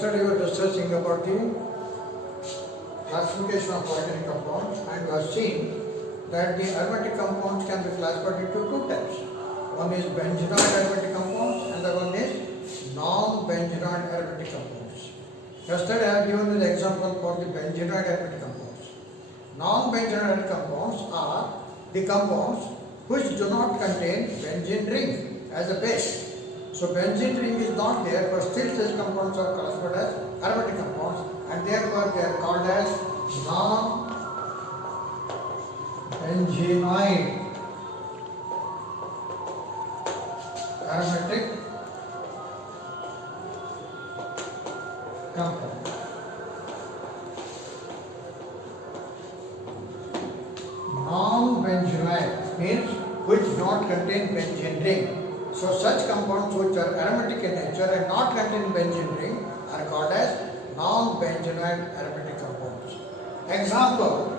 Yesterday we were discussing about the classification of organic compounds, and we have seen that the aromatic compounds can be classified into two types. One is benzenoid aromatic compounds and the one is non-benzenoid aromatic compounds. Yesterday I have given you the example for the benzenoid aromatic compounds. Non-benzenoid compounds are the compounds which do not contain benzene ring as a base. So benzene ring is not there, but still such compounds are classified as aromatic compounds, and therefore they are called as non-benzenoid aromatic compounds. Non-benzenoid means which do not contain benzene ring. So such compounds which are aromatic in nature and not containing benzene ring are called as non-benzenoid aromatic compounds. Example: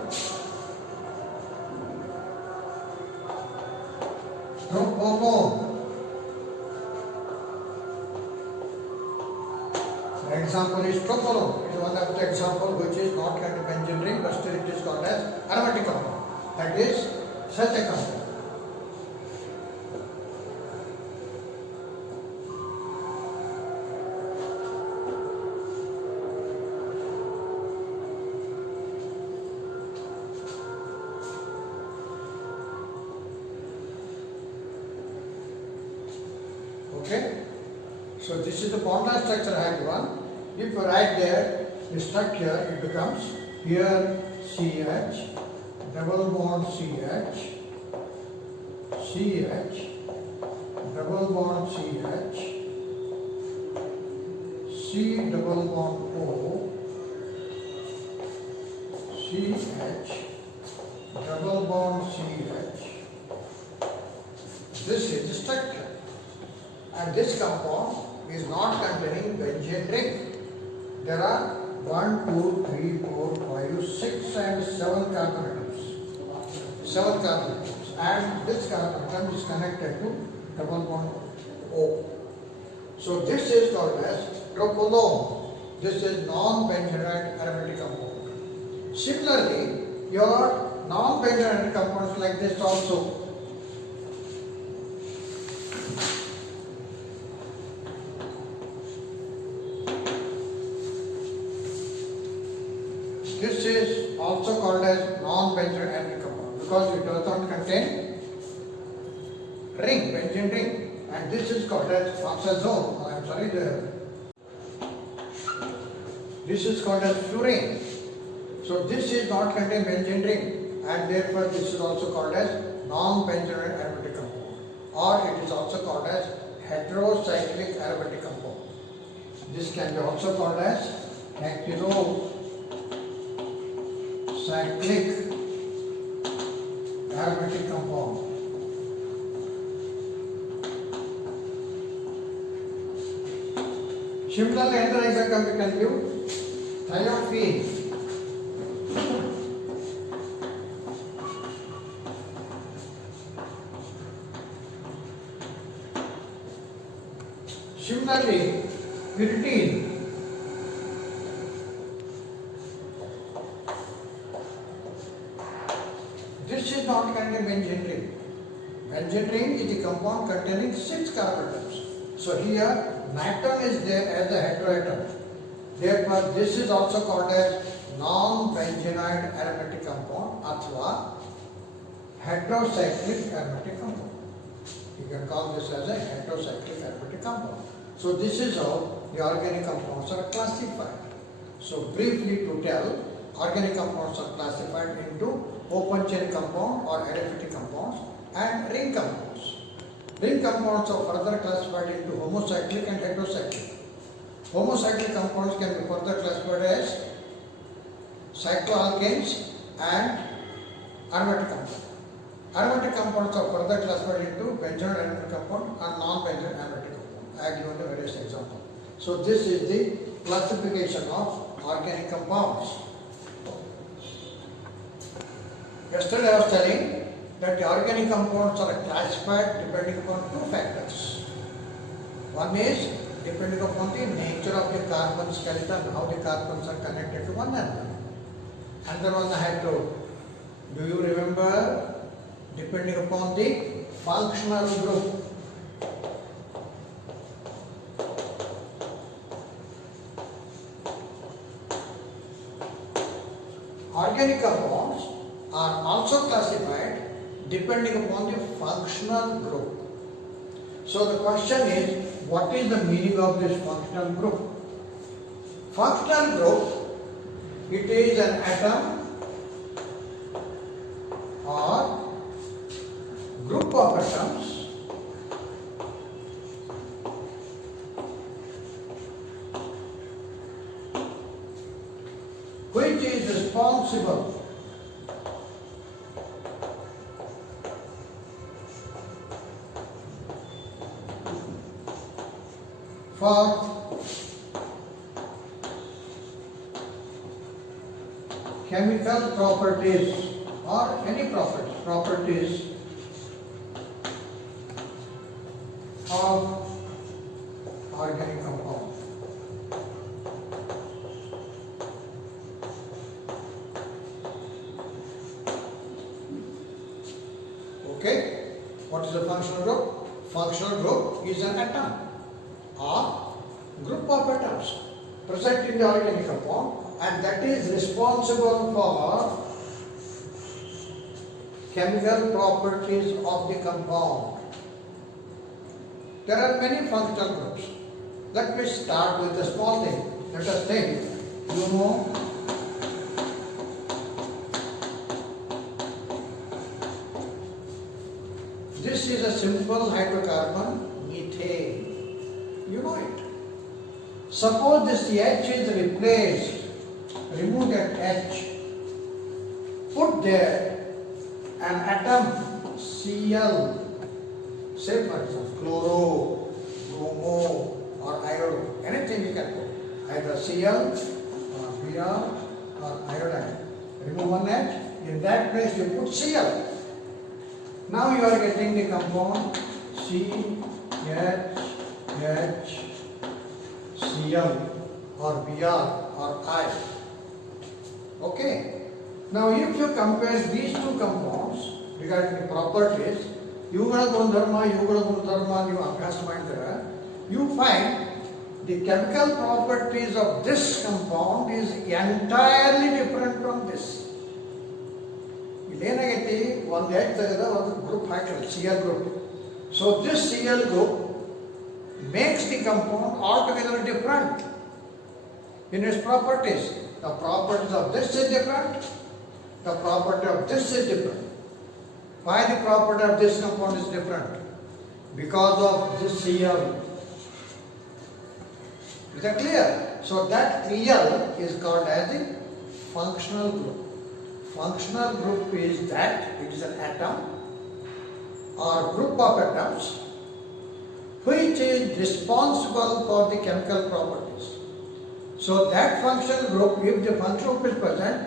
tropone. The example is tropone. It is one of the example which is not containing benzene ring, but still it is called as aromatic compound. That is such a compound. Okay, so this is the bond structure I have given. If you write there the structure, it becomes here CH, double bond CH, CH, double bond CH, C double bond O, CH, double bond CH. This is the structure. And this compound is not containing benzene ring. There are 1, 2, 3, 4, 5, 6 and 7 carbon atoms. 7 carbon atoms. And this carbon atom is connected to double bond O. So this is called as tropone. This is non-benzenoid aromatic compound. Similarly, your non-benzenoid compounds like this also. This is also called as non-benzene aromatic compound because it does not contain ring, benzene ring, and this is called as oxazole. I am sorry, this is called as fluorine. So this is not contain benzene ring, and therefore this is also called as non-benzene aromatic compound, or it is also called as heterocyclic aromatic compound. This can be also called as heterocyclic aromatic compound. Similarly, another example we can give thiophene. Similarly, pyridine. This is not containing benzene ring. Benzene ring is a compound containing 6 carbon atoms. So here nitrogen is there as a heteroatom. Therefore this is also called as non-benzenoid aromatic compound अथवा heterocyclic aromatic compound. You can call this as a heterocyclic aromatic compound. So this is how the organic compounds are classified. So briefly to tell, organic compounds are classified into open chain compound or aliphatic compounds and ring compounds. Ring compounds are further classified into homocyclic and heterocyclic. Homocyclic compounds can be further classified as cycloalkanes and aromatic compounds. Aromatic compounds are further classified into benzene aromatic compound and non-benzene aromatic compound. I have given the various examples. So this is the classification of organic compounds. Yesterday I was telling that the organic compounds are classified depending upon two factors. One is depending upon the nature of the carbon skeleton, how the carbons are connected to one another. Another one I had to, do you remember, depending upon the functional group. Organic compounds are also classified depending upon the functional group. So the question is, what is the meaning of this functional group? Functional group, it is an atom or group of atoms which is responsible for chemical properties or any properties of organic compound. Okay, what is a functional group? Functional group is an atom or group of atoms present in the organic compound, and that is responsible for chemical properties of the compound. There are many functional groups. Let me start with a small thing. Let us think, you know, this is a simple hydrocarbon, methane. You know it. Suppose this H is replaced, remove that H, put there an atom Cl, say for example chloro, bromo or iodo, anything you can put, either Cl or Br or iodine. Remove one H, in that place you put Cl. Now you are getting the compound CH, Cl or Br or I. Okay. Now if you compare these two compounds regarding the properties, Yugala Gundharma, you abhyas ಮಾಡಿದ್ರೆ, you find the chemical properties of this compound is entirely different from this. ಇಲ್ಲೇನಾಗೈತಿ, ಒಂದು H ತೆಗೆದ ಒಂದು group ಹಾಕಿದ್ರೆ Cl group. So this Cl group makes the compound altogether different in its properties. The properties of this is different, the property of this is different. Why the property of this compound is different? Because of this Cl. Is that clear? So that Cl is called as the functional group. Functional group is that it is an atom or group of atoms which is responsible for the chemical properties. So that functional group, if the functional group is present,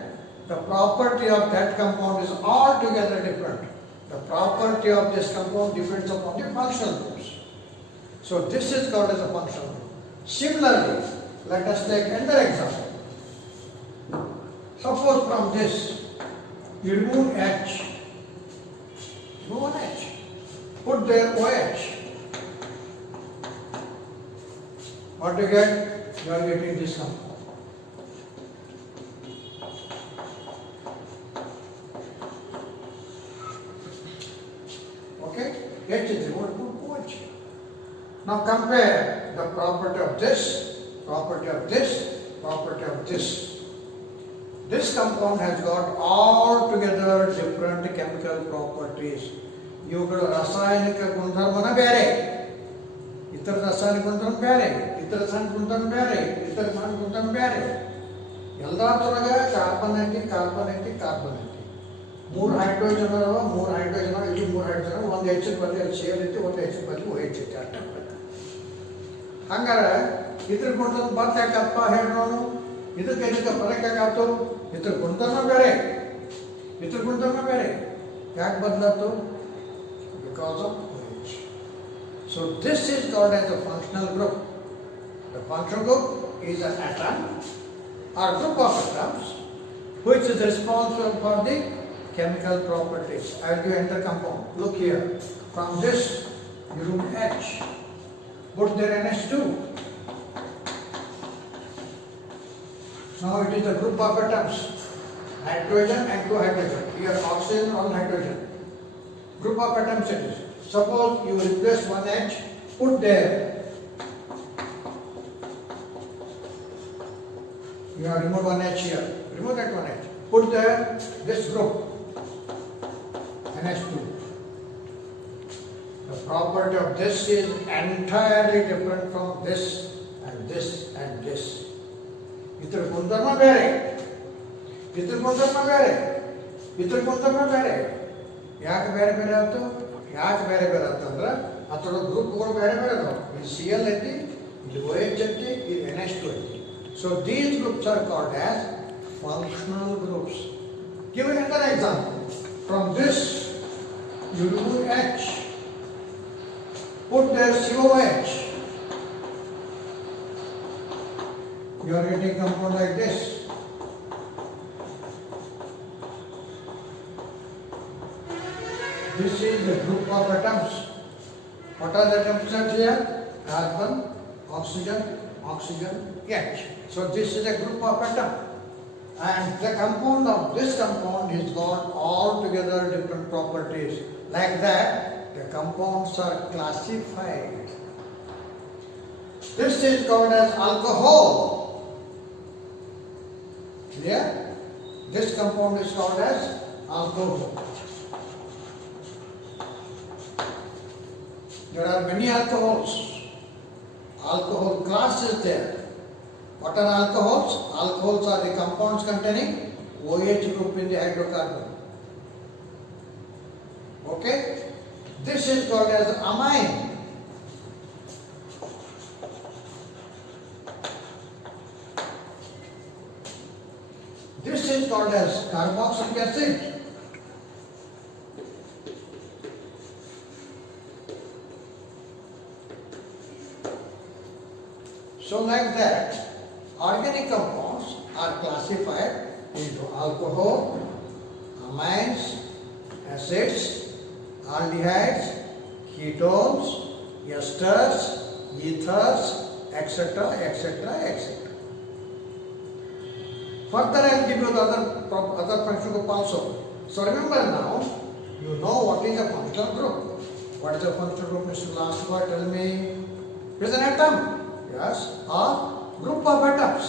the property of that compound is altogether different. The property of this compound depends upon the functional groups. So this is called as a functional group. Similarly, let us take another example. Suppose from this, you remove H, remove one H, put there OH. What do you get? You are getting this compound. Okay? H is removed, put OH. Now compare the property of this, property of this, property of this. This compound has got altogether different chemical properties. ಇವುಗಳ ರಾಸಾಯನಿಕ ಗುಣಧರ್ಮನ ಬೇರೆ, ಇತರ ರಾಸಾಯನಿಕ ಗುಣಧರ್ಮ ಬೇರೆ, ಇತರ ಸಣ್ಣ ಗುಣಧರ್ಮ ಬೇರೆ, ಇತರ ಸಣ್ಣ ಗುಣಧರ್ಮ ಬೇರೆ. ಎಲ್ಲದರೊಳಗೆ ಕಾರ್ಬನ್ ಐತಿ, ಕಾರ್ಬನ್ ಐತಿ, ಕಾರ್ಬನ್ ಐತಿ. ಮೂರು ಹೈಡ್ರೋಜನ್ ಅದಾವ, ಮೂರು ಹೈಡ್ರೋಜನ್, ಇಲ್ಲಿ ಮೂರು ಹೈಡ್ರೋಜನ್, ಒಂದು H ಬದಲು ಅಲ್ಲಿ Cl ಐತಿ, ಒಂದು H ಬದಲು OH ಐತಿ. ಅರ್ಥ ಹಂಗಾರೆ ಇದ್ರ ಗುಣಧರ್ಮ ಬರ್ತ ಯಾಕಪ್ಪ ಹೇಳಿ ನೋಡು. ಇದಕ್ಕೆ ಫರಕ್ ಯಾಕಾಯ್ತು? ಇದ್ರ ಗುಣಧರ್ಮ ಬೇರೆ, ಇದ್ರ ಗುಣಧರ್ಮ ಬೇರೆ. ಯಾಕೆ ಬದಲಾಯ್ತು? Because of OH. So this is called as a functional group. The functional group is an atom or group of atoms which is responsible for the chemical properties as you enter compound. Look here, from this you remove H, put there NH2. Now it is a group of atoms, hydrogen and two hydrogen. Here oxygen, one hydrogen. Group of atoms it is. Suppose you replace one H, put there. You have removed one H here. Remove that one H. Put there this group, NH2. The property of this is entirely different from this and this and this. इतर गुणधर्म ಬೇರೆ, ಇತರ ಗುಣಧರ್ಮ ಬೇರೆ, ಇತರ ಗುಣಧರ್ಮ ಬೇರೆ. ಯಾಕೆ ಬೇರೆ ಬೇರೆ ಆಯ್ತು? ಯಾಕೆ ಬೇರೆ ಬೇರೆ ಆಯ್ತಂದ್ರೆ ಅದರ ಗ್ರೂಪ್ಗಳು ಬೇರೆ ಬೇರೆ ಅದಾವ. ಇಲ್ಲಿ Cl ಐತಿ, ಇಲ್ಲಿ OH ಐತಿ, ಇಲ್ಲಿ NH2 ಐತಿ. So these groups are called as functional groups. Give another example. From this you remove H, put there COH. You are getting compound like this. This is the group of atoms. What are the atoms here? Carbon, oxygen, oxygen, H. So this is a group of atoms. And the compound of this compound is got altogether different properties. Like that, the compounds are classified. This is called as alcohol. Clear? This compound is called as alcohol. There are many alcohols. Alcohol class is there. What are alcohols? Alcohols are the compounds containing OH group in the hydrocarbon. Okay? This is called as amine. This is called as carboxylic acid. So like that, organic compounds are classified into alcohol, amines, acids, aldehydes, ketones, esters, ethers, etc., etc., etc. Further, I will give you the other functional group also. So remember now, you know what is a functional group. What is a functional group, Mr. Laswa? Tell me. It is an atom. Yes, a group of atoms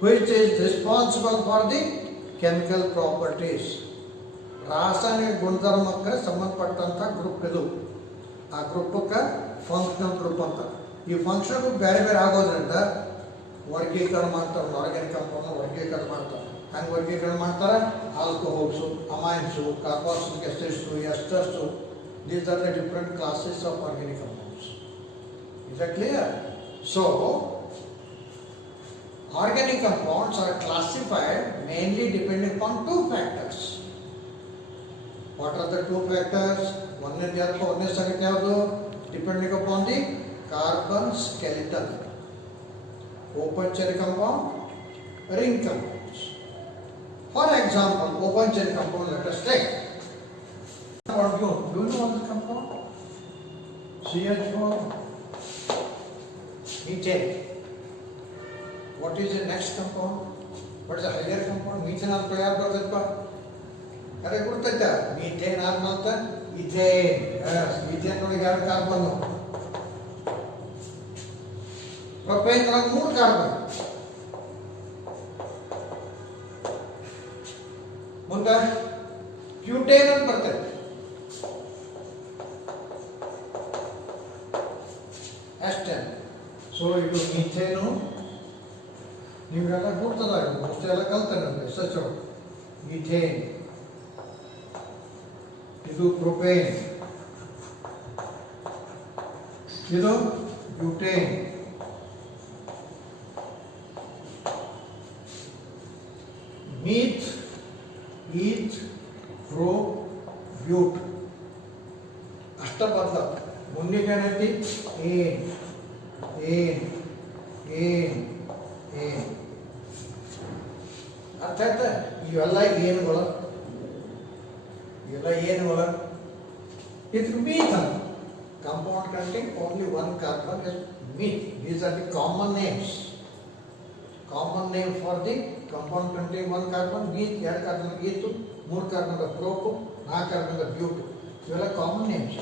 which is responsible for the chemical properties. ರಾಸಾಯನಿಕ ಗುಣಧರ್ಮಕ್ಕೆ ಸಂಬಂಧಪಟ್ಟಂತ group ಇದು. ಆ ಗ್ರೂಪಕ್ಕೆ functional group ಅಂತ. ಈ functional group ಬೇರೆ ಬೇರೆ ಆಗೋದ್ರಿಂದ ವರ್ಗೀಕರಣ ಮಾಡ್ತಾರೆ. ಆರ್ಗ್ಯಾನಿಕ್ ಕಂಪೌಂಡ್ ವರ್ಗೀಕರಣ ಮಾಡ್ತಾರೆ. ಹಂಗೆ ವರ್ಗೀಕರಣ ಮಾಡ್ತಾರೆ. Alcohols, amines, carboxylic acids, esters. These are the different classes of organic compounds. Is that clear? So, organic compounds are classified mainly depending upon two factors. What are the two factors? One is depending upon the carbon skeleton. Open chain compound, ring compounds. For example, open chain compound, let us take. Do you know what the compound? CH4, methane. What is the next compound? What is the higher compound? Methane are tayar bardadpa. Are gurtayta? Methane are malta? Ethane. Yes, methane nodi yaar carbon. Propane are more carbon. Munda butane and bardad. S10. So ಇದು methane ನೀವೆಲ್ಲ ಗುರ್ತದ ಅಷ್ಟೆಲ್ಲ ಕಲ್ತಾರೆ Sachu. Methane, ಇದು propane, ಇದು butane, ಮೀಥ್, ಈಥ್, pro, ಬ್ಯೂಟ್ ಅಷ್ಟ ಬರ್ತದೆ. ಮುಂದಿನ ಏನೈತಿ ಏನ್ ಏನ್ ಏನ್ ಏನ್ ಅರ್ಥ ಆಯ್ತಾ? ಇವೆಲ್ಲ ಏನುಗಳು, ಇದು ಮೀಥ್ ಅಂತ. Compound containing only one carbon is meth. These are the common names. Common name for the compound containing one carbon, meth, 2 carbon eth, 3 carbon prop, 4 carbon but. ಇವೆಲ್ಲ ಕಾಮನ್ ನೇಮ್ಸ್.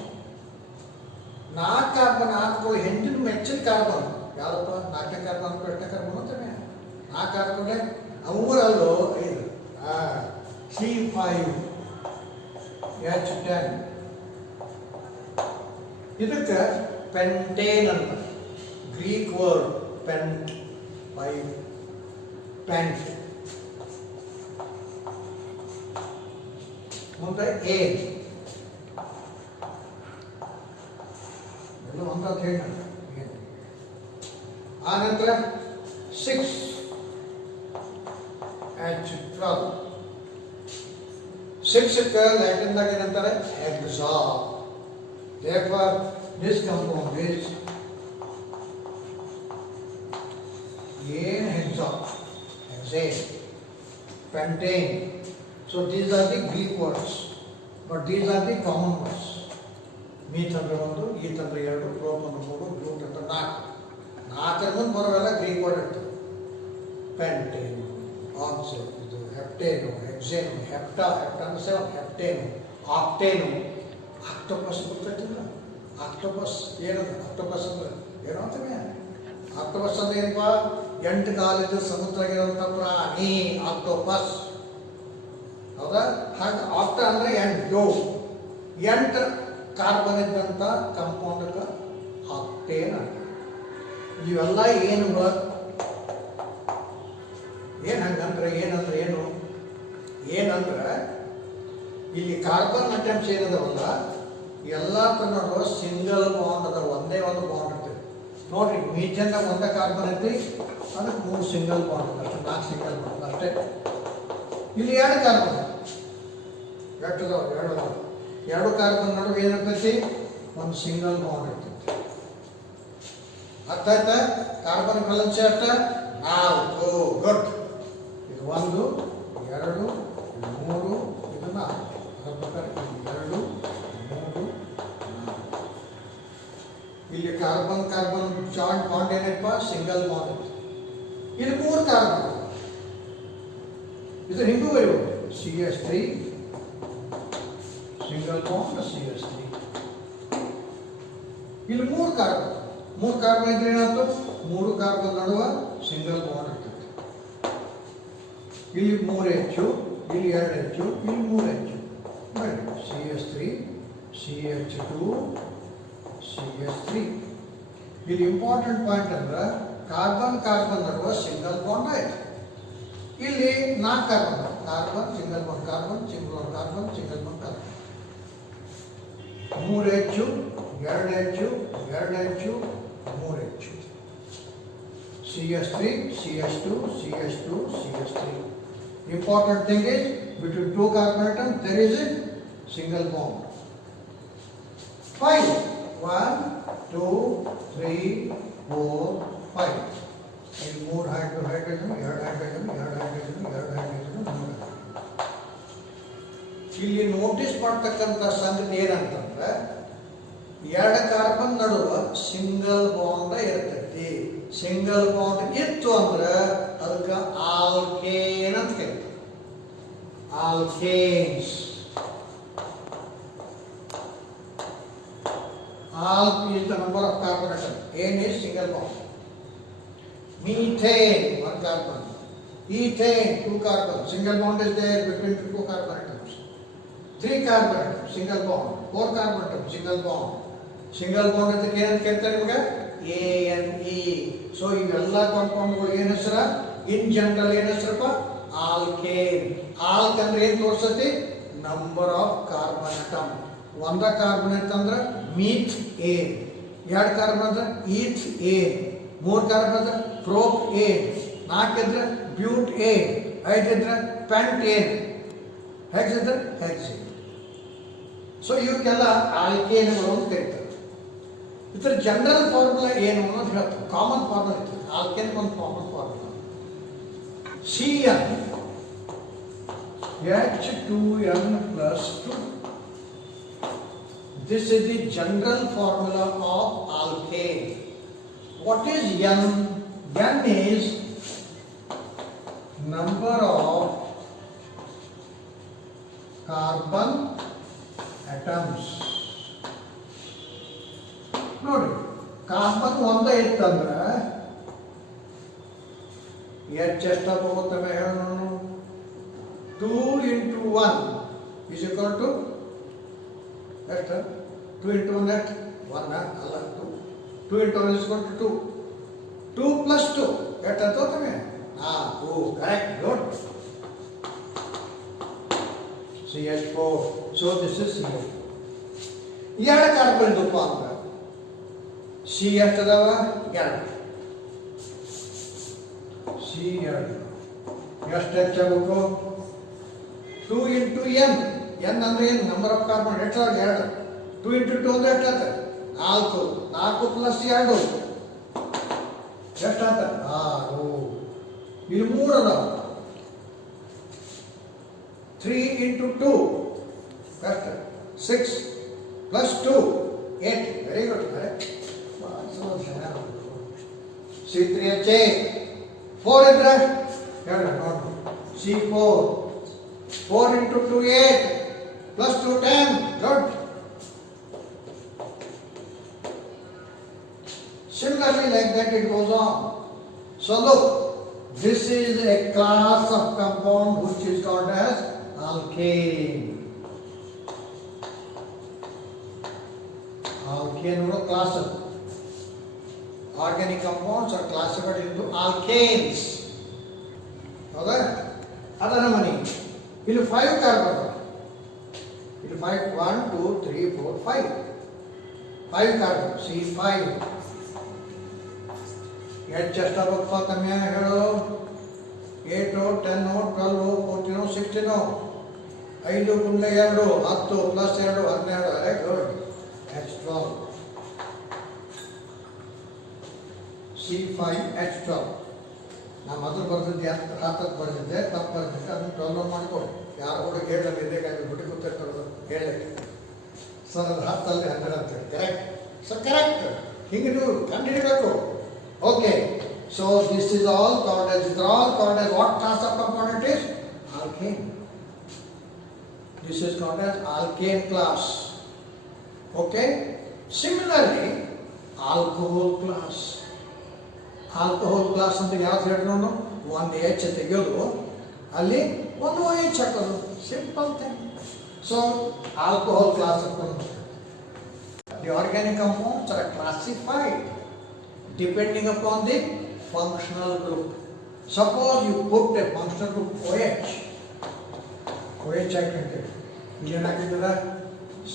4 ಕಾರ್ಬನ್ ಹಾಕೋ ಹೆಂಡಿನ ಮೆಚ್ಚಿನ ಕಾರ್ಬನ್ ಯಾರಪ್ಪ? 4ನೇ carbon 8ನೇ carbon ಅಂತಾನೆ. 4 carbon ಅವರಲ್ಲೋ 5 C5H10. ಇದಕ್ಕೆ pentane ಅಂತ, Greek word ಪೆಂಟ್, 5 ಪೆಂಟ್. ಮುಂದೆ ಏನ್ ಎಲ್ಲ ಒಂದ ಹೇಳಿ. ಆನಂತರ 6H12. 6ಕ್ಕೆ ಲ್ಯಾಟಿನ್ದಾಗ ಏನಂತಾರೆ? Hexa. Therefore, this compound is hexane, pentane. So these are the Greek words, but these are the common words. Meth ಅಂದ್ರೆ 1, eth ಅಂದ್ರೆ 2, prop ಅಂದ್ರೆ 3, bute ಅಂದ್ರೆ 4. 4 ಮುಂದೆ ಬರೋವೆಲ್ಲ ಗ್ರೀಕ್ ವರ್ಡ್ ಇರ್ತದೆ. ಪೆಂಟೇನ್, ಆಕ್ಸೈಡ್, ಇದು ಹೆಪ್ಟೇನು, ಹೆಕ್ಸೇನು, ಹೆಪ್ಟಾ ಅಂದ್ರೆ 7, ಹೆಪ್ಟೇನು, ಆಕ್ಟೇನು. ಆಕ್ಟೋಪಸ್ ಗೊತ್ತಿಲ್ಲ? ಆಕ್ಟೋಪಸ್ ಏನದು? ಆಕ್ಟೋಪಸ್ ಅಂದ್ರೆ ಏನೋ ಅಂತಾನೆ. ಆಕ್ಟೋಪಸ್ ಅಂದ್ರೆ ಏನಪ್ಪ? 8 ಕಾಲಿದ್ದು ಸಮುದ್ರಗಿರುವಂಥ ಪ್ರಾಣಿ ಆಕ್ಟೋಪಸ್. ಹೌದಾ? ಹಾಗೆ ಆಕ್ಟ ಅಂದ್ರೆ 8 ಕಾರ್ಬನ್ ಇದ್ದಂಥ ಕಂಪೌಂಡ್ಗೆ ಆಕ್ಟೇನ್. ಇವೆಲ್ಲ ಏನುಗಳು? ಏನಂದ್ರೆ ಏನಂದ್ರೆ ಇಲ್ಲಿ ಕಾರ್ಬನ್ ಅಟೆಮ್ಸ್ ಏನದವಲ್ಲ ಎಲ್ಲ ನಡುವ ಸಿಂಗಲ್ ಬಾಂಡ್ ಅದ, ಒಂದೇ ಒಂದು ಬಾಂಡ್ ಇರ್ತದೆ. ನೋಡ್ರಿ, ಮೀಥೇನ್ದಾಗ ಒಂದೇ ಕಾರ್ಬನ್ ಐತಿ, ಅದಕ್ಕೆ 3 ಸಿಂಗಲ್ ಬಾಂಡ್ ಅಷ್ಟೇ, 4 ಸಿಂಗಲ್ ಬಾಂಡ್ ಅಷ್ಟೇ. ಇಲ್ಲಿ 2 ಕಾರ್ಬನ್ ಎರಡು ಕಾರ್ಬನ್ ನಡುವೆ ಏನಿರ್ತೈತಿ? ಒಂದು ಸಿಂಗಲ್ ಬಾಂಡ್ ಇರ್ತೈತಿ. ಅರ್ಥ ಆಯ್ತಾ? ಕಾರ್ಬನ್ ಬ್ಯಾಲೆನ್ಸ್ ಅಷ್ಟ 4. ಗುಡ್. ಇದು 1, 2, 3, ಇದು 4. ಅದ್ರ ಪ್ರಕಾರ 2, 3, 4. ಇಲ್ಲಿ ಕಾರ್ಬನ್ ಜಾಯಿಂಟ್ ಬಾಂಡ್ ಏನಪ್ಪ? ಸಿಂಗಲ್ ಬಾಂಡ್ ಐತಿ. ಇಲ್ಲಿ 3 ಕಾರ್ಬನ್. ಇದು ಹಿಂಗೂ ಬರೀಬೋದು. CH3 single bond CH3. ಇಲ್ಲಿ 3 ಕಾರ್ಬನ್ ಇದ್ರೆ ಏನಾಯ್ತು? 3 ಕಾರ್ಬನ್ ನಡುವ ಸಿಂಗಲ್ ಬಾಂಡ್ ಇರ್ತೈತಿ. ಇಲ್ಲಿ 3H, ಇಲ್ಲಿ 2H, ಇಲ್ಲಿ 3H. CH3, CH2, CH3. ಇಲ್ಲಿ ಇಂಪಾರ್ಟೆಂಟ್ ಪಾಯಿಂಟ್ ಅಂದ್ರೆ ಕಾರ್ಬನ್ ನಡುವ ಸಿಂಗಲ್ ಬಾಂಡ್ ಆಯ್ತು. ಇಲ್ಲಿ 4 carbon single bond, carbon single bond, carbon single bond, carbon. 3H, 2H, 2H, 3H. CH3, CH2, CH2, CH3. Important thing is between 2 carbon atoms there is a single bond. 5. 1, 2, 3, 4, 5. In 3 hydrogen, 2 hydrogen. ಇಲ್ಲಿ notice ಮಾಡ್ತಕ್ಕಂಥ ಸಂಗತಿ ಏನಂತಂದ್ರೆ 2 carbon ನಡುವ single bond ಇರ್ತೈತಿ. Single bond ಇತ್ತು ಅಂದ್ರೆ ಅದಕ್ಕೆ alkane ಅಂತ ಕರೀತಾರೆ. Alkanes. Alk is the number of carbon atoms. N is single bond. Methane, 1 carbon. Ethane, 2 carbon. Single bond is there between 2 carbon atoms. 3 carbon atoms, single bond. 4 carbon atoms, single bond. Single bond is the ANE. So ಇವೆಲ್ಲ ಕಾಂಪೌಂಡ್ಗಳು ಏನು ಹೆಸರ? In general ಏನು ಹೆಸರಪ್ಪ? Alkane. Alk ಅಂದ್ರೆ ಏನು ತೋರಿಸ್ತೈತಿ? Number of carbon atom. 1 carbon ಇತ್ತಂದ್ರೆ ಮೀಥ್ ಏನ್, 2 carbon ಅಂದ್ರೆ ಈಥ್ ಏನ್, 3 ಕಾರ್ಬನ್ ಅಂದ್ರೆ ಪ್ರೋಪ್ ಏನ್, 4 ಇದ್ರೆ ಬ್ಯೂಟ್ ಏನ್, 5 ಇದ್ರೆ ಪೆಂಟ್ ಏನ್, ಹೆಕ್ಸ್ ಇದ್ರೆ ಹೆಕ್ಸೇನ್. ಸೊ ಇವಕ್ಕೆಲ್ಲ ಆಲ್ಕೇನ್ಗಳು ಅಂತ ಕರೀತಾರೆ. ಇದರ ಜನರಲ್ ಫಾರ್ಮುಲಾ ಏನು ಅನ್ನೋದು ಹೇಳ್ತಾರೆ. ಕಾಮನ್ ಫಾರ್ಮುಲಾ ಇರ್ತದೆ. ಆಲ್ಕೇನ್ ಒಂದು common formula CN H2n plus 2. This is the general formula of alkane. What is N? N is number of carbon atoms. ನೋಡಿ, ಕಾರ್ಬನ್ ಒಂದೇ ಇತ್ತಂದ್ರೆ H ಎಷ್ಟು ಹೋಗುತ್ತವೆ ಹೇಳೋಣ? 2 into 1 is equal to ಎಷ್ಟು? 2 into 1 ಎಷ್ಟು? 1 ಅಲ್ಲ 2. 2 into 1 is equal to 2. 2 plus 2 ಎಷ್ಟು ಆಗ್ತವೆ? 2. Correct. Good. CH4. So this is CH4. ಎರಡು ಕಾರ್ಬನ್ ಇದ್ದಪ್ಪ ಅಂದ್ರೆ C ಎಷ್ಟು ಅದಾವ? 2. C 2. ಎಷ್ಟು ಹೆಚ್ಚಾಗಬೇಕು? 2 into n. n ಅಂದ್ರೆ ಏನು? Number of carbon. ಎಷ್ಟು? 2. 2 into 2 ಅಂದ್ರೆ ಎಷ್ಟು ಆಗ್ತದೆ? 4. 4 plus 2 ಎಷ್ಟು ಆಗ್ತದೆ? 6. ಇಲ್ಲಿ 3 ಅದಾವ. 3 into 2 ಎಷ್ಟು? 6 plus 2 8. Very good. Correct. C3H8. 4 ಇದ್ರೆ ಹೇಳ ನೋಡು. C4. 4 into 2 8 plus 2 10. Good. Similarly, like that it goes on. So look, this is a class of compound which is called as alkane. Alkane is a class of organic compounds are classified into alkanes. Okay? ಅದರ ಮನೆ ಇಲ್ಲಿ 5 carbon. ಇಲ್ಲಿ 5 1 2 3 4 5 5 carbon. C5. H ಎಷ್ಟಾಗಪ್ಪ ತಮ್ಮ ಹೇಳು? 8 10 12 14 16. 5 ಗುಂಡ್ಲೆ 2 10 plus 2 12. Very good. H12. C5H12. ನಾನು ಮೊದಲು ಬರ್ದಿದ್ದೆ 10 ಬರ್ದಿದ್ದೆ, ತಪ್ಪು ಬರ್ದಿದ್ದೆ. ಅದನ್ನು 12 ಮಾಡಿಕೊಡಿ. ಯಾರು ಕೂಡ ಹೇಳಲಿಲ್ಲ, ಇದಕ್ಕಾಗಿ ಬಿಟ್ಟು ಕೂತಿರ್ತಾರೆ ಹೇಳಲಿಕ್ಕೆ. ಸರ್ ಅದು 10 12 ಅಂತೇಳಿ. ಕರೆಕ್ಟ್. So correct. ಹಿಂಗೆ ನೀವು ಕಂಡುಹಿಡಬೇಕು. Okay. So this is all called as what class of component is? Alkane. This is called as alkane class. Okay. Similarly, alcohol class. Alcohol class ಅಂತ ಯಾವ್ದು ಹೇಳೋಣ? ಒಂದು H ತೆಗೆಯೋದು, ಅಲ್ಲಿ ಒಂದು OH ಹಾಕೋದು. Simple thing. So alcohol class ಅಂತ. The organic compounds are classified depending upon the functional group. Suppose you put a functional group OH ಹಾಕಿದ್ರೆ ಏನಾಗ್ತದೆ?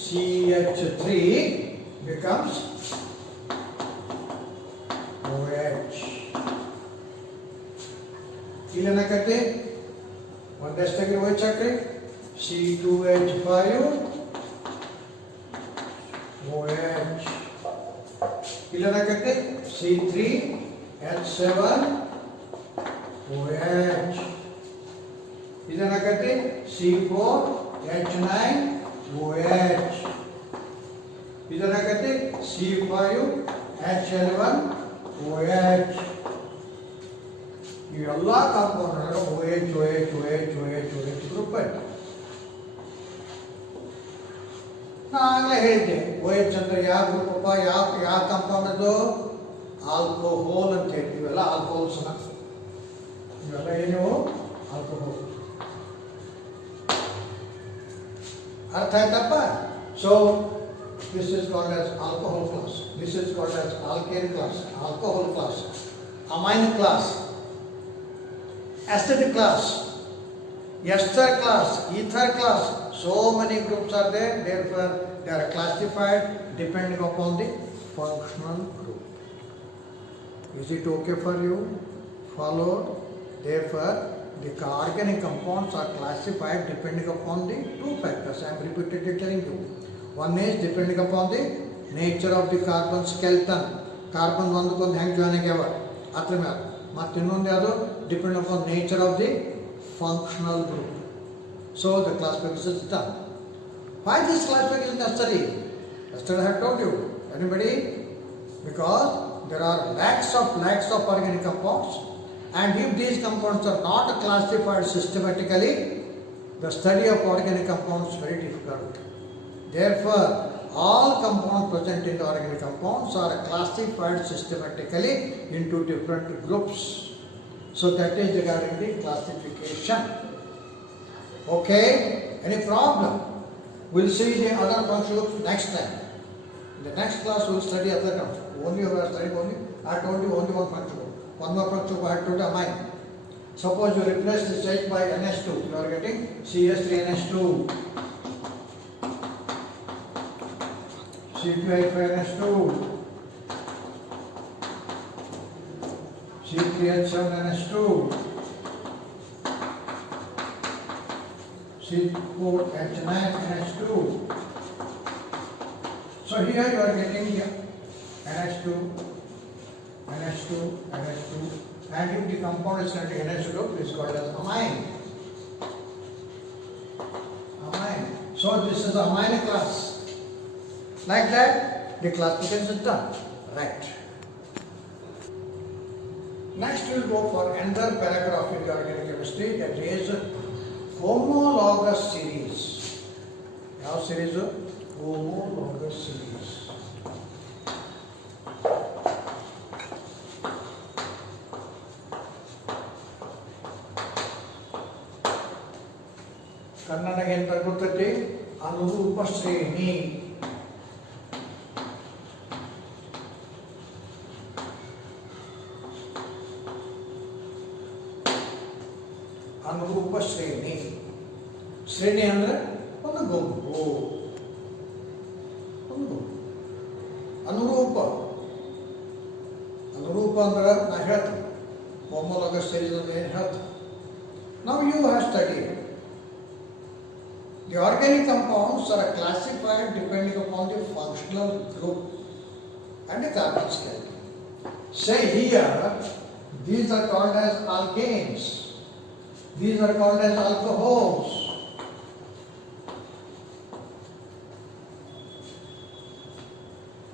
CH3 becomes OH. ಇಲ್ಲೇನಾಗತ್ತೆ? ಒಂದಷ್ಟಾಗಿ OH ಹಾಕ್ರಿ. C2H5 OH. ಇಲ್ಲೇನಾಗತ್ತೆ? C3H7 OH. ಇಲ್ಲೇನಾಗತ್ತೆ? C4H9 OH. ಇಲ್ಲೇನಾಗತ್ತೆ? C5H11 OH. ಇವೆಲ್ಲ ಕಾಂಪೌಂಡ್ಗಳು OH group ಆಯ್ತು. ನಾನೇ ಹೇಳಿದ್ದೆ OH ಅಂದ್ರೆ ಯಾವ group? ಯಾವ ಕಾಂಪೌಂಡ್ ಅದು? ಆಲ್ಕೋಹಾಲ್ ಅಂತ ಹೇಳ್ತೀವಿ. ಇವೆಲ್ಲ ಆಲ್ಕೋಹಾಲ್ಸ್. ಇವೆಲ್ಲ ಏನು? ಆಲ್ಕೋಹಾಲ್. ಅರ್ಥ ಆಯ್ತಪ್ಪ? So this is called as alcohol class. This is called as alkane class, alcohol class, amine class, acidic class, ester class, ether class. So many groups are there. Therefore, they are classified depending upon the functional group. Is it okay for you? Followed. Therefore, the organic compounds are classified depending upon the two factors. I am repeatedly telling you. One is depending upon the nature of the carbon skeleton, carbon ಒಂದಕ್ಕೊಂದು ಹೆಂಗೆ join ಆಗ್ಯಾವ ಅದ್ರ ಮೇಲೆ. ಮತ್ತು ಇನ್ನೊಂದು ಯಾವುದು, depend upon nature of the functional group. So the classification is done. Why this classification is necessary? Yesterday I have told you. Anybody? Because there are lakhs of organic compounds, and if these compounds are not classified systematically, the study of organic compounds is very difficult. Therefore, all compounds present in the organic compounds are classified systematically into different groups. So that is regarding the classification. Okay? Any problem? We'll see the other functional groups next time. In the next class we'll study other terms. Only we are studying only. I told you only one functional group. One more functional group I had to amine. Suppose you replace this H by NH2, you are getting CS3NH2, C2H5NH2, C3H7NH2, C4H9NH2. So here you are getting NH2, NH2, NH2, and if the compound is containing NH2 group, it is called as amine. Amine. So this is the amine class. Like that, the classification is done. Right. Next we will go for another paragraph in the organic chemistry, that is homologous series. How series? Homologous series. ಕನ್ನಡಕ್ಕೆ ಏನು ಬರ್ಕೊಡ್ತೈತಿ? ಅನುರೂಪ ಶ್ರೇಣಿ. ಅನುರೂಪ ಶ್ರೇಣಿ. ಶ್ರೇಣಿ ಅಂದ್ರೆ ಒಂದು ಗುಂಪು. ಅನುರೂಪ ಅನುರೂಪ ಅಂದ್ರೆ ನಾ ಹೇಳ್ತೀನಿ. ಹೋಮೋಲಾಗಸ್ ಸೀರೀಸ್ ಅಂದ್ರೆ ಏನು ಹೇಳ್ತೀನಿ. Now you have studied. The organic compounds are classified depending upon the functional group and the carbon scale. Say here, these are called as alkanes. These are called as alcohols.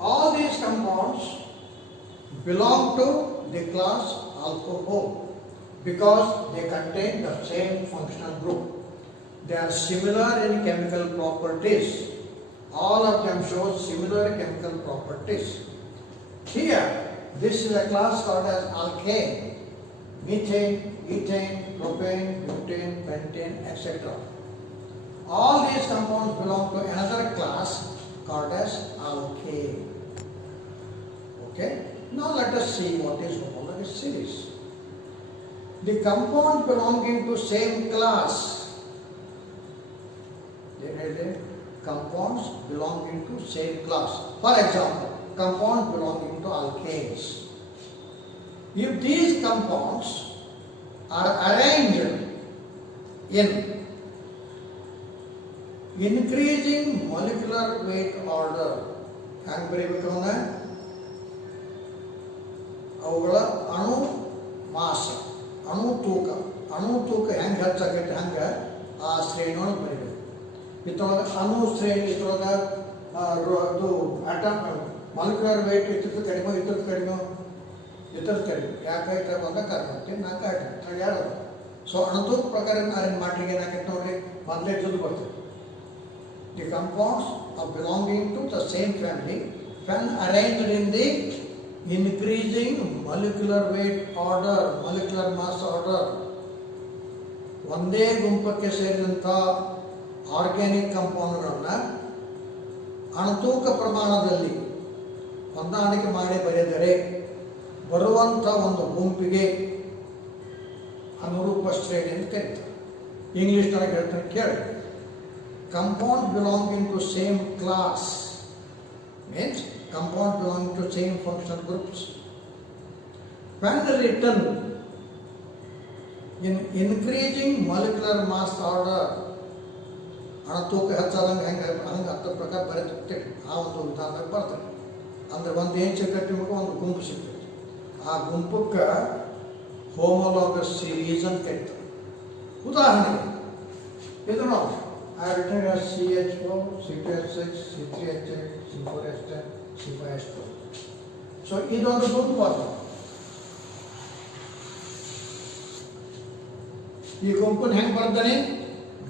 All these compounds belong to the class alcohol because they contain the same functional group. They are similar in chemical properties. All of them show similar chemical properties. Here, this is a class called as alkane. Methane, ethane, propane, butane, pentane, etc. All these compounds belong to another class called as alkane. Okay? Now let us see what is homologous series. The compounds belonging to same class. Compounds belonging to same class. For example, compounds belonging to alkanes. If these compounds are arranged in increasing molecular weight order, hang ಬರೀಬೇಕವನ್ನ ಅವುಗಳ ಅಣು ಮಾಸ, ಅಣು ತೂಕ ಹೆಂಗೆ ಹೆಚ್ಚಾಗೈತೆ ಹಂಗೆ ಆ ಶ್ರೇಣಿಯೊಳಗೆ ಬರೀಬೇಕು. ಇದ್ರೊಳಗೆ ಅಣು ಶ್ರೇಣಿ, ಇದ್ರೊಳಗೆ ಅದು ಅಟಮ್ ಮಾಲಿಕ್ಯುಲರ್ ವೇಟ್ ಇದ್ರದ್ದು ಕಡಿಮೆ, ಇದ್ರದ್ದು ಕಡಿಮೆ, ಇದ್ರದ್ದು ಕಡಿಮೆ. ಯಾಕೆ ಇದ್ರ ಬಂದ ಕಾರ್ಬನ್ 4 ಐಟಮ್ ಯಾರು. ಸೊ ಅಣುತೂಕ ಪ್ರಕಾರ ಅರೇಂಜ್ ಮಾಡ್ಲಿಕ್ಕೆ ಏನಾಗೈತೆ ನೋಡ್ರಿ, ಮೊದಲೇ ಜುದ್ದು ಬರ್ತದೆ. The compounds are belonging to the same family when arranged in the increasing molecular weight order, molecular mass order. ಒಂದೇ ಗುಂಪಕ್ಕೆ ಸೇರಿದಂಥ ಆರ್ಗ್ಯಾನಿಕ್ ಕಾಂಪೌಂಡ್ಗಳನ್ನು ಅಣುತೂಕ ಪ್ರಮಾಣದಲ್ಲಿ ಹೊಂದಾಣಿಕೆ ಮಾಡಿ ಬರೆದರೆ ಬರುವಂಥ ಒಂದು ಗುಂಪಿಗೆ ಅನುರೂಪ ಶ್ರೇಣಿ ಅಂತ ಕರೀತಾರೆ. ಇಂಗ್ಲೀಷ್ನೊಳಗೆ ಹೇಳ್ತಾರೆ ಕೇಳಿ. Compounds belonging to same class means compounds belonging to same functional groups. When written in increasing molecular mass order, ಅಣುತೂಕ ಹೆಚ್ಚಾದಂಗೆ ಹಂಗೆ ಅರ್ಥ ಪ್ರಕಾರ ಬರೀತಿರ್ತೀವಿ. ಆ ಒಂದು ವಿಧಾನದಾಗ ಬರ್ತದೆ. ಅಂದ್ರೆ ಒಂದು ಏನು ಸಿಗ್ತೈತಿ ನಿಮಗೆ, ಒಂದು ಗುಂಪು ಸಿಗ್ತೈತಿ. ಆ ಗುಂಪಕ್ಕೆ ಹೋಮೋಲಾಗಸ್ ಸೀರೀಸ್ ಅಂತ ಕರೀತಾರೆ. ಉದಾಹರಣೆಗೆ ಇದು ನೋಡಿ, I written as CH4, C2H6, C3H8, C4H10, C5H12. So ಇದೊಂದು ಗುಂಪು ಅದು. ಈ ಗುಂಪನ್ನು ಹೆಂಗೆ ಬರ್ತಾನೆ,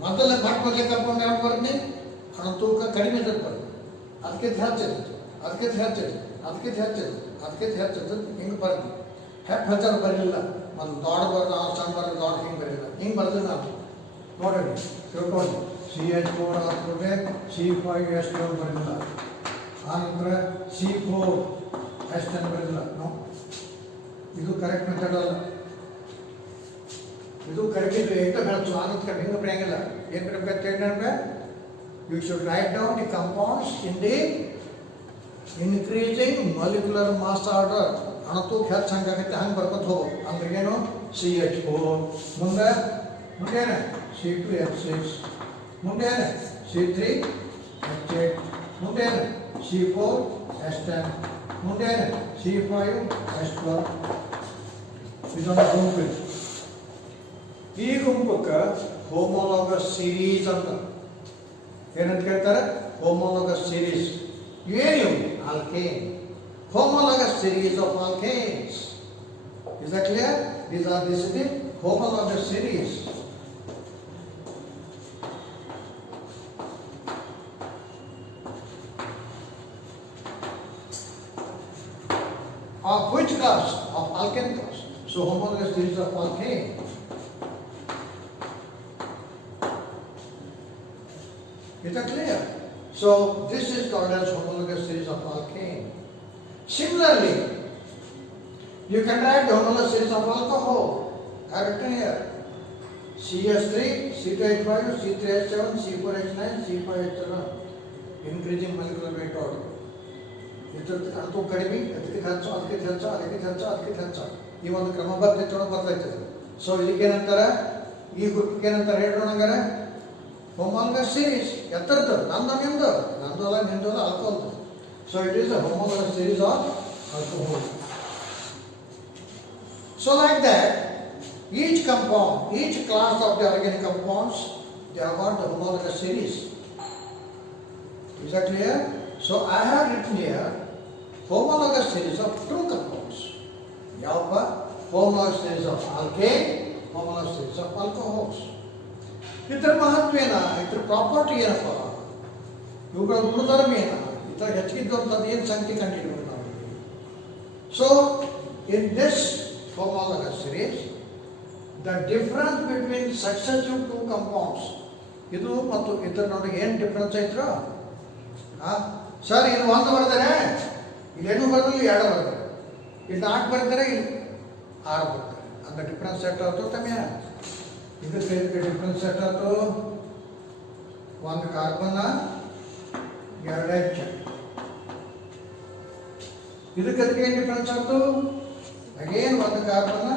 ಮೊದಲೇ ಕರ್ಕೊಂಡು ಹೆಂಗೆ ಬರ್ತಾನೆ, ತೂಕ ಕಡಿಮೆ ಇರ್ತದೆ, ಅದಕ್ಕೆ ಹೆಚ್ಚಿರ್ತದೆ, ಅದಕ್ಕೆ ಹೆಚ್ಚಿರ್ತದೆ, ಅದಕ್ಕೆ ಹೆಚ್ಚಿರ್ತದೆ, ಅದಕ್ಕೆ ಹೆಚ್ಚಿರ್ತದೆ, ಹಿಂಗೆ ಬರ್ತೀನಿ. ಹೆಚ್ಚಾರು ಬರಲಿಲ್ಲ, ಮತ್ತು ದೊಡ್ಡ ಬರ್ದು ಆ ಸಣ್ಣ ಬರ್ದು ದೊಡ್ಡ ಹಿಂಗೆ ಬರಲಿಲ್ಲ, ಹಿಂಗೆ ಬರ್ತೀನಿ ನಾನು ನೋಡ್ರಿ ತಿಳ್ಕೊಂಡು. CH4 ಹಾಕ್ಕೊಂಡೆ, C5H12 ಬರಲಿಲ್ಲ, ಆನಂತರ C4H10 ಬರಲಿಲ್ಲ. ಇದು ಕರೆಕ್ಟ್ ಮೆಥಡ್ ಅಲ್ಲ, ಇದು ಕರೆಕ್ಟ್ ಇದು ಏಕ ಬೆಳೆಸು ಆನಂತರ ಹಿಂಗೆ ಬರೆಯಂಗಿಲ್ಲ. ಏನು ಬರಬೇಕು ಹೇಳಿದ್ರೆ, you should write down the compounds in the increasing molecular mass order. ಅಣತೂಕ ಹೆಚ್ಚು ಹಂಗಾಗತ್ತೆ ಹಂಗೆ ಬರ್ಕೊತ ಹೋಗು. ಅಂದ್ರೆ ಏನು, CH4 ಮುಂದೆ ಮುಂದೇನೆ C2H6 ಮುಂದೇನೆ C3H8 ಮುಂದೇನೆ C4H10 ಮುಂದೇನೆ C5H12. ಇದೊಂದು ಗುಂಪು. ಈ ಗುಂಪಕ್ಕೆ ಹೋಮೋಲಾಗಸ್ ಸೀರೀಸ್ ಅಂತ ಏನಂತ ಕೇಳ್ತಾರೆ, ಹೋಮೋಲಾಗಸ್ ಸೀರೀಸ್. ಏನು alkane, homologous series of alkanes. Is that clear? This is the homologous series. Of which class? Of alkane class. So homologous series of alkane. Is that clear? So this is called as homologous series of alkane. Similarly, you can write the homologous series of alcohol. I have written here CH3, C2H5, C3H7, C4H9, C5H7. Increasing molecular weight order. ಅದು ಕಡಿಮೆ, ಅದಕ್ಕೆ ಹೆಚ್ಚು, ಅದಕ್ಕೆ ಹೆಚ್ಚು, ಅದಕ್ಕೆ ಹೆಚ್ಚು, ಅದಕ್ಕೆ ಹೆಚ್ಚು. ಈ ಒಂದು ಕ್ರಮಬದ್ಧ ಬರ್ತೈತೆ. ಸೊ ಇದಕ್ಕೇನಂತಾರೆ, ಈ ಗ್ರೂಪ್ಗೆ ಏನಂತಾರೆ ಹೇಳೋಣಂಗಾರೆ, ಹೋಮೋಲಾಗಸ್ ಸೀರೀಸ್. ಎತ್ತರದ್ದು ನಂದು ನಿಮ್ದು, ನಂದು ಅಲ್ಲ ನಿಂದು ಅಲ್ಲ, ಆಲ್ಕೋಹಾಲ್ದು. So it is a homologous series of alcohol. So like that, each compound, each class of the organic compounds, they have got the homologous series. Is that clear? So I have written here homologous series of two compounds. Yapa, homologous series of alkane, homologous series of alcohols. ಇದರ ಮಹತ್ವೇನ, ಇದರ property ಏನಪ್ಪ, ಇವುಗಳ ಗುಣಧರ್ಮ ಏನ, ಹೆಚ್ಚಿಗಿದ್ದಂಥದ್ದು ಏನು ಸಂಖ್ಯೆ ಕಂಡುಹಿಡಿಯಬಹುದು ನಾವು. So in this homologous series, the difference between successive two compounds, ಇದು ಮತ್ತು ಇದರ ನಡುವೆ ಏನು ಡಿಫ್ರೆನ್ಸ್ ಐತ್ರ, ಸರ್ ಇಲ್ಲಿ ಒಂದು ಬರ್ತಾರೆ, ಇಲ್ಲೇನು ಬರ್ತಾರೆ, ಎರಡು ಬರ್ತಾರೆ, ಇಲ್ಲಿ 4 ಬರ್ತಾರೆ, ಇಲ್ಲಿ 6 ಬರ್ತಾರೆ. ಅಂತ ಡಿಫ್ರೆನ್ಸ್ ಎಟ್ ಆಯ್ತು ತಮ್ಮ, ಇದಕ್ಕೆ ಡಿಫ್ರೆನ್ಸ್ ಎಟ್ ಆಯ್ತು, ಒಂದು ಕಾರ್ಬನ್ 2 H. ಇದಕ್ಕೆ ಏನು ಡಿಫ್ರೆನ್ಸ್ ಆಯ್ತು, ಅಗೇನ್ ಒಂದು ಕಾರ್ಬನ್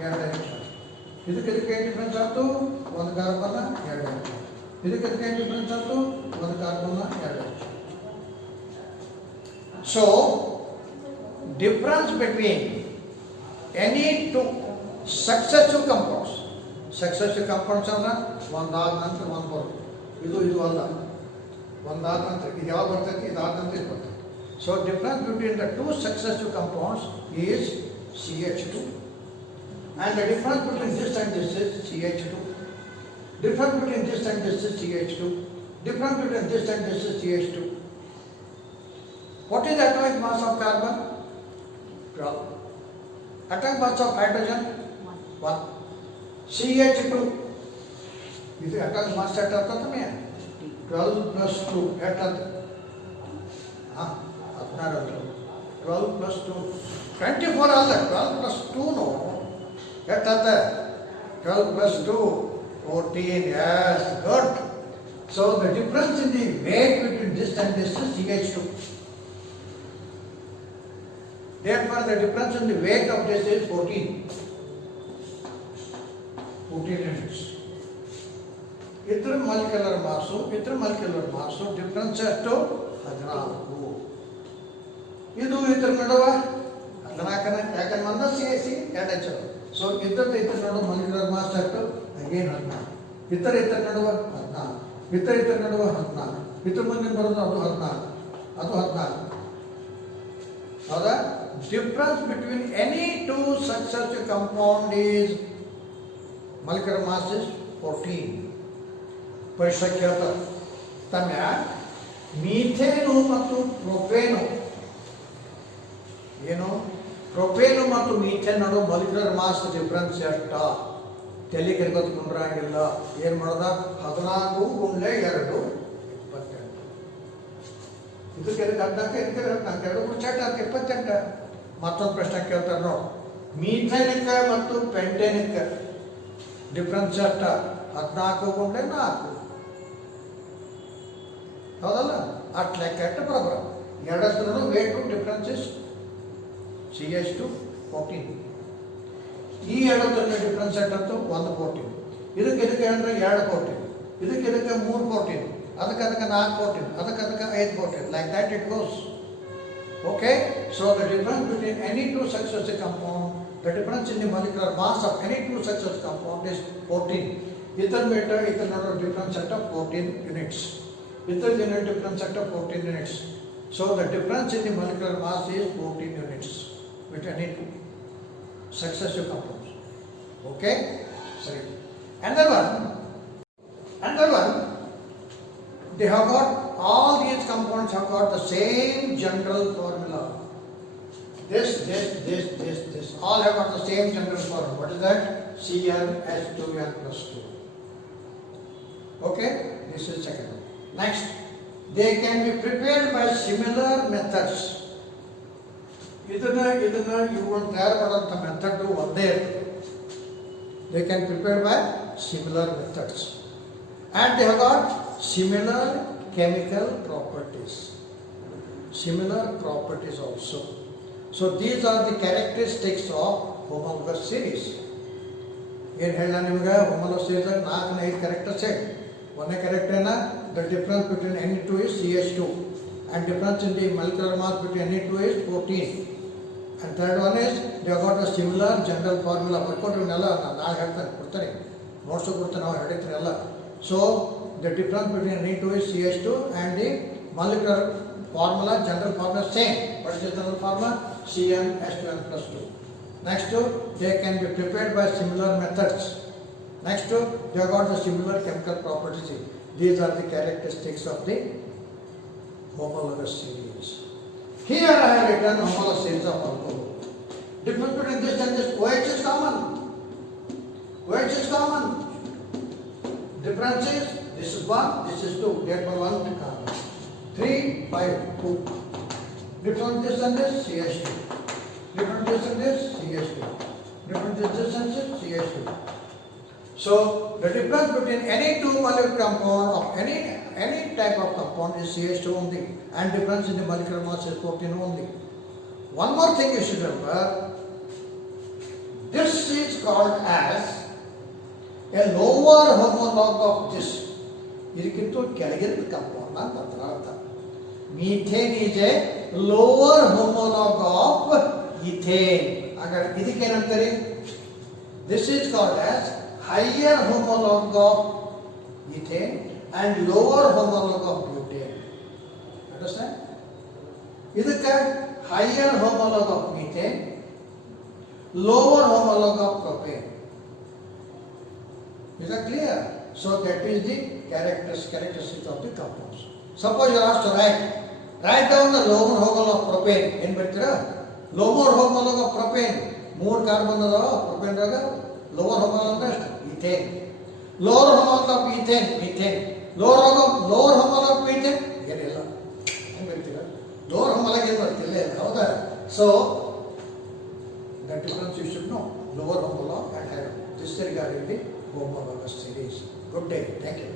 2 H. ಇದಕ್ಕೆ ಏನು ಡಿಫ್ರೆನ್ಸ್ ಆಯ್ತು, ಒಂದು ಕಾರ್ಬನ್ 2 H. ಇದಕ್ಕೆ ಏನು ಡಿಫ್ರೆನ್ಸ್ ಆಯ್ತು, ಒಂದು carbon 2 H. So difference between any two successive compounds, successive compounds ಅಂದ್ರೆ ಒಂದಾದ ನಂತರ ಒಂದು ಬರುತ್ತೆ, ಇದು ಅಲ್ಲ, ಒಂದಾದ ನಂತರ ಇದು ಯಾವಾಗ ಬರ್ತೈತಿ, ಇದಾದ ನಂತರ ಇದು ಬರ್ತೈತಿ. So difference between the two successive compounds is CH2, and the difference between this and this is CH2. Difference between this and this is CH2. Difference between this and this is CH2. What is the atomic mass of carbon? 12. Atomic mass of hydrogen? 1. CH2. This is atomic mass at 12 plus 2. 12 plus 2. 24 all that. 12 plus 2 no. 12 plus 2. 14. Yes, good. So the difference in the weight between this and this is CH2. Therefore the difference in the weight of this is 14. 14 units. Itra molecular mass difference ಎಷ್ಟು 14. ಇದು ಇದ್ರ ನಡುವ 14 ಯಾಕಂದ್ರೆ ಒಂದ CAC 2 HO. So ಇದ್ರ ನಡುವ molecular mass ಎಷ್ಟು again 14. ಇತರ ನಡುವ 14. ಇತರ ನಡುವ 14. ಇದ್ರ ಮುಂದಿನ ಬರೋದು ಅದು 14. ಅದು 14. ಹೌದಾ? Difference between any two successive compound is molecular mass is 14. ಪರೀಕ್ಷೆ ಕೇಳ್ತಾರೆ ತಮ್ಮ ಮೀಥೇನು ಮತ್ತು ಪ್ರೊಪೇನು ಏನು ಪ್ರೊಪೇನು ಮತ್ತು ಮೀಥೇನ್ ನಡು ಮಾಲಿಕ್ಯುಲರ್ ಮಾಸ್ ಡಿಫ್ರೆನ್ಸ್ ಎಷ್ಟ ತಲೆ ಕೆರ್ಕೊತ್ಕೊಂಡ್ರಾಗಿಲ್ಲ ಏನು ಮಾಡೋದ 14 ಗುಂಡ್ಲೆ 2 28 ಇದಕ್ಕೆ 14 2 28 ಮತ್ತೊಂದು ಪ್ರಶ್ನೆ ಕೇಳ್ತಾರೆ ನೋಡಿ ಮೀಥೇನಿಕ್ ಮತ್ತು ಪೆಂಟೇನಿಕ್ ಡಿಫ್ರೆನ್ಸ್ ಎಷ್ಟ 14 ಗುಂಡ್ಲೆ 4 ಹೌದಲ್ಲ ಅಟ್ ಲೆಕ್ಕ ಎಷ್ಟು ಬರೋಬರ ಎರಡರಲ್ಲೂ ವೇಟ್ ಡಿಫ್ರೆನ್ಸ್ ಇಸ್ CH2 14. ಈ ಎರಡರಲ್ಲಿ ಡಿಫ್ರೆನ್ಸ್ ಎಷ್ಟಂತೂ 1 14. ಇದಕ್ಕೆ ಅಂದ್ರೆ 2 14. ಇದಕ್ಕೆ 3 14. ಅದಕ್ಕೆ 4 14. ಅದಕ್ಕೆ 5 14. Like that it goes. Okay, so the difference between any two successive compound, the difference in the molecular mass of any two successive compound is 14. Ether meter, ether node difference set of 14 units. Ether unit difference set of 14 units. So the difference in the molecular mass is 14 units between any two successive compounds. Okay, sorry. Another one, they have got all these compounds have got the same general formula. This, all have got the same general formula. What is that? CnH2n plus 2. Okay, this is second one. Next, they can be prepared by similar methods. ಇದನ್ನ ಇವುಗಳನ್ನು ತಯಾರು ಮಾಡುವಂಥ method ಒಂದೇ ಇರ್ತದೆ. They can prepare by similar methods. And they have got similar chemical properties. Similar properties also. So these are the characteristics of homologous series. ಏನು ಹೇಳ ನಿಮಗೆ homologous series 4-5 characters ಇದೆ. ಒಂದನೇ ಕ್ಯಾರೆಕ್ಟರ್ ಏನ the difference between Ni2 is CH2 and difference in the molecular mass between Ni2 is 14. And third one is they have got a similar general formula. ಬರ್ಕೊಟ್ರನ್ನೆಲ್ಲ ನಾಳೆ ಹೇಳ್ತಾನೆ ಕೊಡ್ತಾರೆ notes ಕೊಡ್ತಾನೆ ನಾವು ಹೇಳಿರ್ತೀರಲ್ಲ. So the difference between Ni2 is CH2 and the molecular formula, general formula same. What is the general formula? CnH2n plus 2. Next, they can be prepared by similar methods. Next, they have got the similar chemical properties. These are the characteristics of the homologous series. Here I have written homologous series of alcohol. Difference between this and this, OH is common. OH is common. Difference is this is 1, this is 2. Therefore 1 carbon. 3, 5, 2. Difference this and this, CH2. Difference this and this, CH2. Difference this and this, CH2. So the difference between any two molecular compound of any type of compound is CH2 only, and difference in the molecular mass is 14 only. One more thing you should remember. This is called as a lower homologue of this. ಇದಕ್ಕಿಂತ ಕೆಳಗಿನ compound ಅಂತ ಅರ್ಥ. Methane is a lower homologue of ethane. ಹಾಗಾದ್ರೆ ಇದಕ್ಕೆ ಏನಂತಾರೆ? This is called as higher homologue of ethane and lower homologue of butane. Understand? ಇದಕ್ಕೆ higher homologue of methane, lower homologue of propane. Is that clear? So that is the characteristics of the compounds. Suppose you are asked to write down the lower homologue of propane. ಏನು ಬರ್ತೀರಾ? Lower homologue of propane. 3 carbon ಅದಾವ propane ದಾಗ. Lower homologue ಎಷ್ಟು? Ethane. Lower homologue of ethane, methane. Lower homologue of methane ಏನಿಲ್ಲ. ಏನು ಬರ್ತೀರಾ? Lower homologue ಏನು ಬರ್ತಿಲ್ಲ, ಹೌದಾ? So that difference you should know. Lower homologue and higher. This is regarding the homologous series. Good day. Thank you.